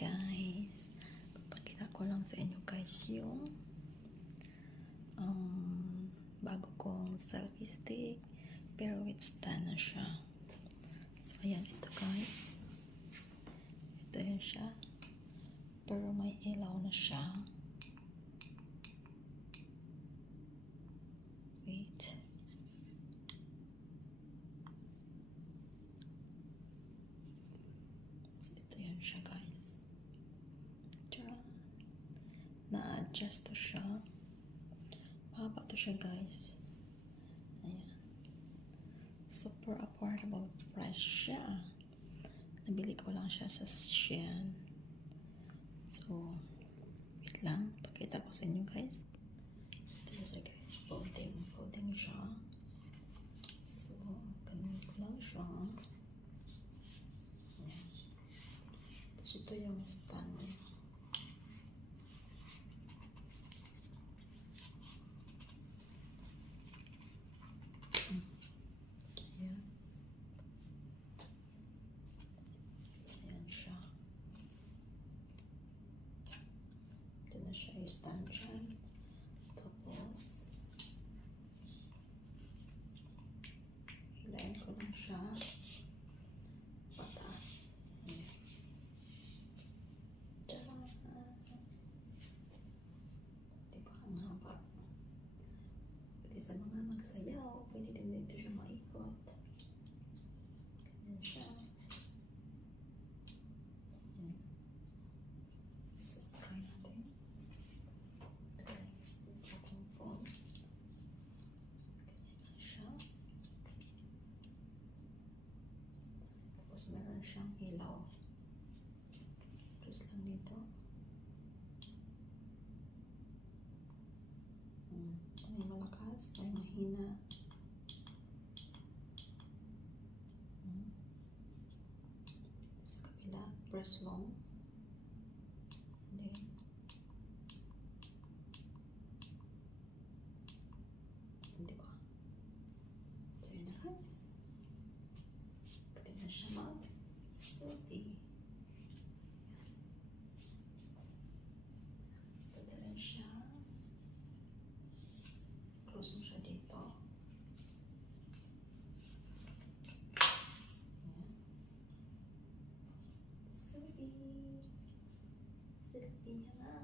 guys, papakita ko lang sa inyo guys yung bago kong selfie stick, pero with stand na siya. So ayan, ito guys, ito yun siya, pero may ilaw na siya. Wait, so ito yun siya guys, na-adjust to siya. Mahaba to siya guys. Ayan. Super affordable price siya. Nabili ko lang siya sa Shein. So, wait lang. Pakita ko sa inyo guys. Ito siya guys. Folding siya. So, ganun ko lang siya. Ayan. Tapos ito yung stand. Siya i-stand dyan. Tapos hilahin ko lang siya pataas. Diyan. Diba ang haba? Pwede sa mga magsayaw, pwede din dito siya maikot. Ganyan siya. Meron siyang ilaw. Press lang dito. May malakas, may mahina. Sa kabila, press long. Then, hindi ba? So, yun na guys. Pwede na siya mag-selfie. Pwede rin siya. Close mo siya dito. Ayan. Selfie. Selfie na.